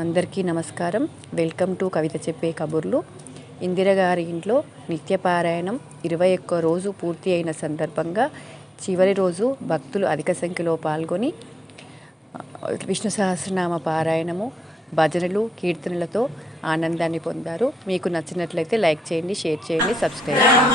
అందరికీ నమస్కారం. Welcome to కవిత చెప్పే కబుర్లు. ఇందిరగారి ఇంట్లో నిత్యపారాయణం ఇరవై ఒక్క రోజు పూర్తి అయిన సందర్భంగా చివరి రోజు భక్తులు అధిక సంఖ్యలో పాల్గొని విష్ణు సహస్రనామ పారాయణము భజనలు కీర్తనలతో ఆనందాన్ని పొందారు. మీకు నచ్చినట్లయితే లైక్ చేయండి షేర్ చేయండి సబ్స్క్రైబ్ చేయండి.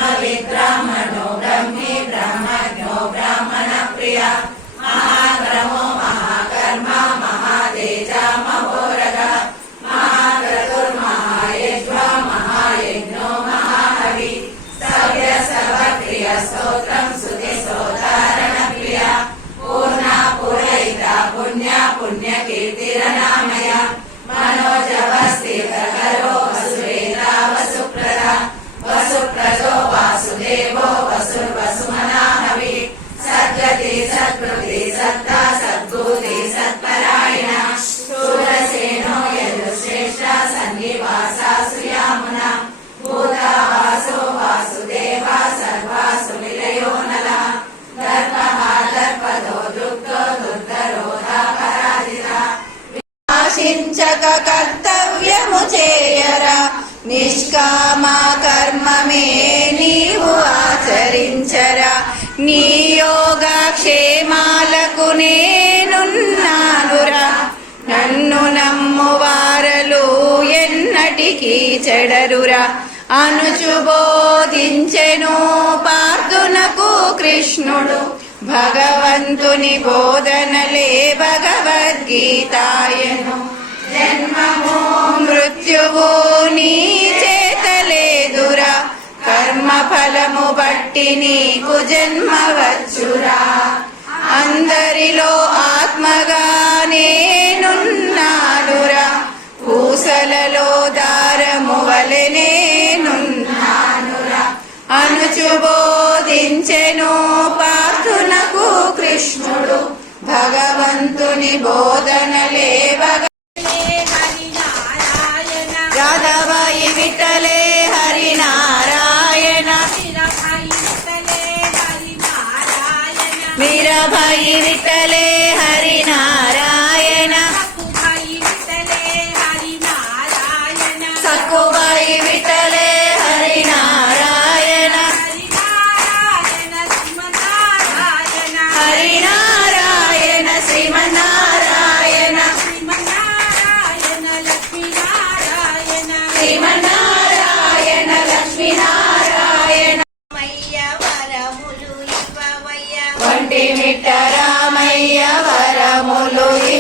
జగ కర్తవ్యము చేయరా. నిష్కామ కర్మమే నీవు ఆచరించరా. నీ యోగ క్షేమాలకు నేనున్నానురా. నన్ను నమ్ము వారలు ఎన్నటికీ చెడరురా. అనుచుబోధించెను పార్థునకు కృష్ణుడు. భగవంతుని బోధనలే భగవద్గీతాయను. మృత్యువు నీ చేతలేదురా కర్మ ఫలము బట్టి నీకు జన్మ వచ్చురా అందరిలో ఆత్మగా నేనున్నానురా. పూసలలో దారము వలె నేనున్నానురా. అనుచుబోధించెను పార్థునకు కృష్ణుడు. భగవంతుని బోధనలే విఠలే హరినారాయణ. మీరాబాయి విఠలే హరినారాయణ. సక్కుబాయి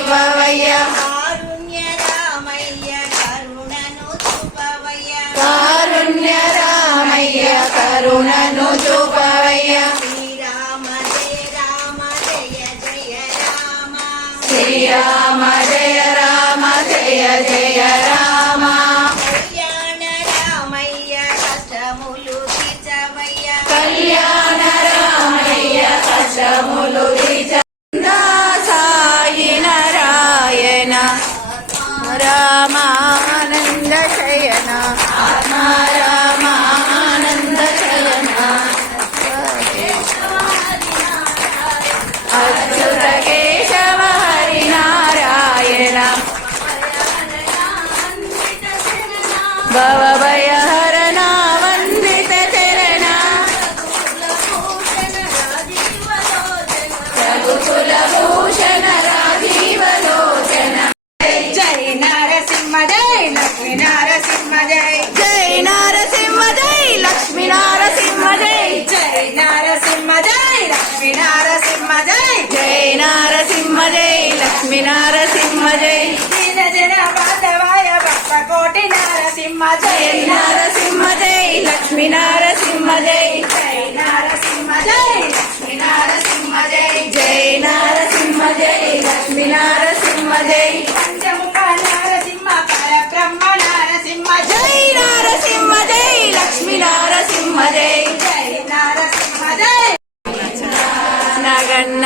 వరములు ఇవ్వవయ్య కారుణ్య రామయ్య కరుణను చూపవయ్య శ్రీరామ జయ రామ. జయ జయ రామ. కళ్యాణ రామయ్య కష్టములు సాయి రామానంద శయన ఆత్మ రామానంద శయన అచ్యుత కేశవ హరి నారాయణ భవ భయ హరణ వందిత చరణ రఘుకుల భూషణ నారసింహ జై దీన జన బాధవాయ భక్త కోటి నరసింహ జై నారసింహ జై లక్ష్మీ నారసింహ జై జై నరసింహ జై లక్ష్మీ నరసింహ జై జై నారసింహ జై లక్ష్మీ నారసింహ జై పంచముఖ నరసింహ పరబ్రహ్మ నరసింహ జై నారసింహ జై లక్ష్మీ నారసింహ జై జై నరసింహ జై నగన్న